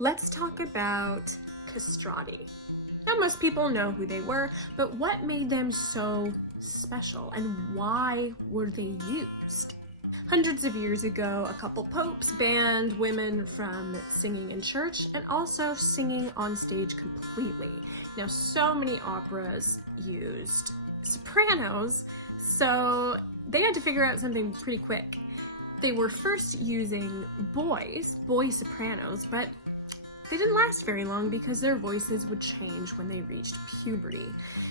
Let's talk about Castrati. Now, most people know who they were, but what made them so special and why were they used? Hundreds of years ago, a couple popes banned women from singing in church and also singing on stage completely. Now, so many operas used sopranos, so they had to figure out something pretty quick. They were first using boy sopranos, but they didn't last very long because their voices would change when they reached puberty.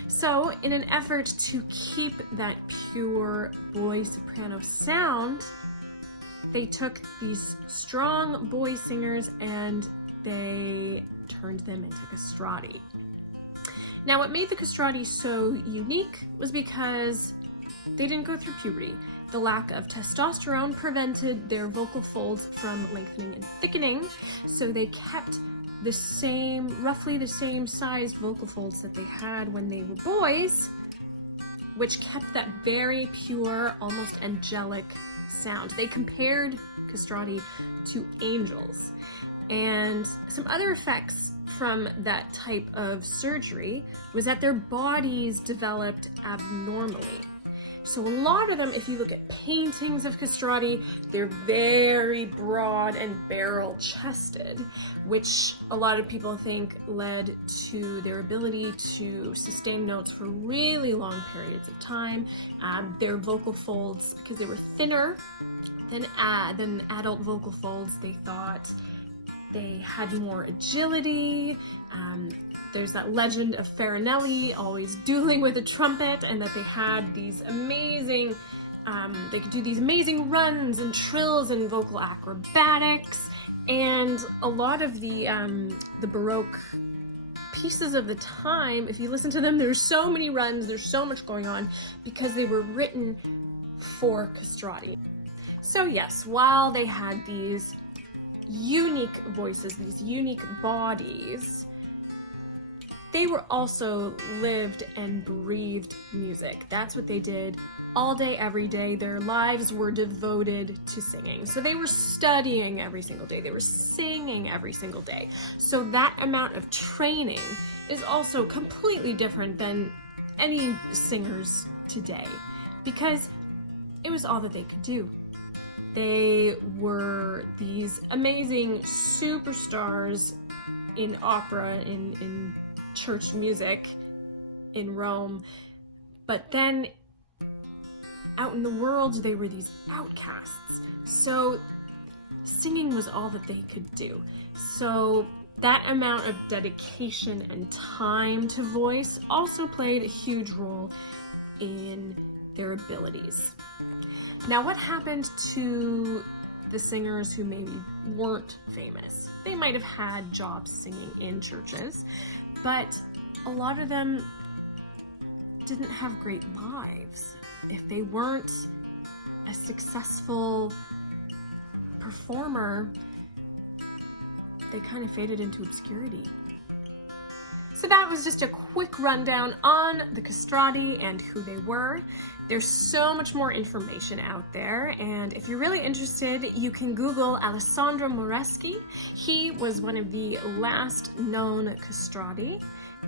So in an effort to keep that pure boy soprano sound, they took these strong boy singers and they turned them into castrati. Now, what made the castrati so unique was because they didn't go through puberty. The lack of testosterone prevented their vocal folds from lengthening and thickening, so they kept roughly the same sized vocal folds that they had when they were boys, which kept that very pure, almost angelic sound. They compared castrati to angels. And some other effects from that type of surgery was that their bodies developed abnormally. So a lot of them, if you look at paintings of castrati, they're very broad and barrel-chested, which a lot of people think led to their ability to sustain notes for really long periods of time. Their vocal folds, because they were thinner than adult vocal folds, they thought they had more agility. There's that legend of Farinelli always dueling with a trumpet, and that they had these amazing, they could do these amazing runs and trills and vocal acrobatics. And a lot of the Baroque pieces of the time, if you listen to them, there's so many runs, there's so much going on because they were written for castrati. So yes, while they had these unique voices, these unique bodies, they were also lived and breathed music. That's what they did all day, every day. Their lives were devoted to singing. So they were studying every single day. They were singing every single day. So that amount of training is also completely different than any singers today, because it was all that they could do. They were these amazing superstars in opera, in church music in Rome, but then out in the world they were these outcasts. So singing was all that they could do. So that amount of dedication and time to voice also played a huge role in their abilities. Now, what happened to the singers who maybe weren't famous? They might have had jobs singing in churches, but a lot of them didn't have great lives. If they weren't a successful performer, they kind of faded into obscurity. So that was just a quick rundown on the castrati and who they were. There's so much more information out there, and if you're really interested, you can Google Alessandro Moreschi. He was one of the last known castrati,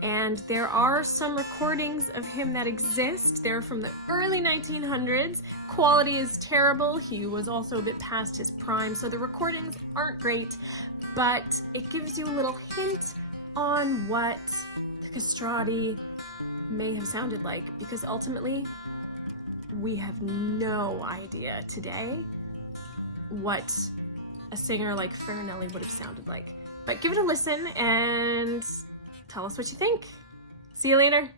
and there are some recordings of him that exist. They're from the early 1900s. Quality is terrible. He was also a bit past his prime, so the recordings aren't great, but it gives you a little hint on what the castrati may have sounded like, because ultimately we have no idea today what a singer like Farinelli would have sounded like. But give it a listen and tell us what you think. See you later.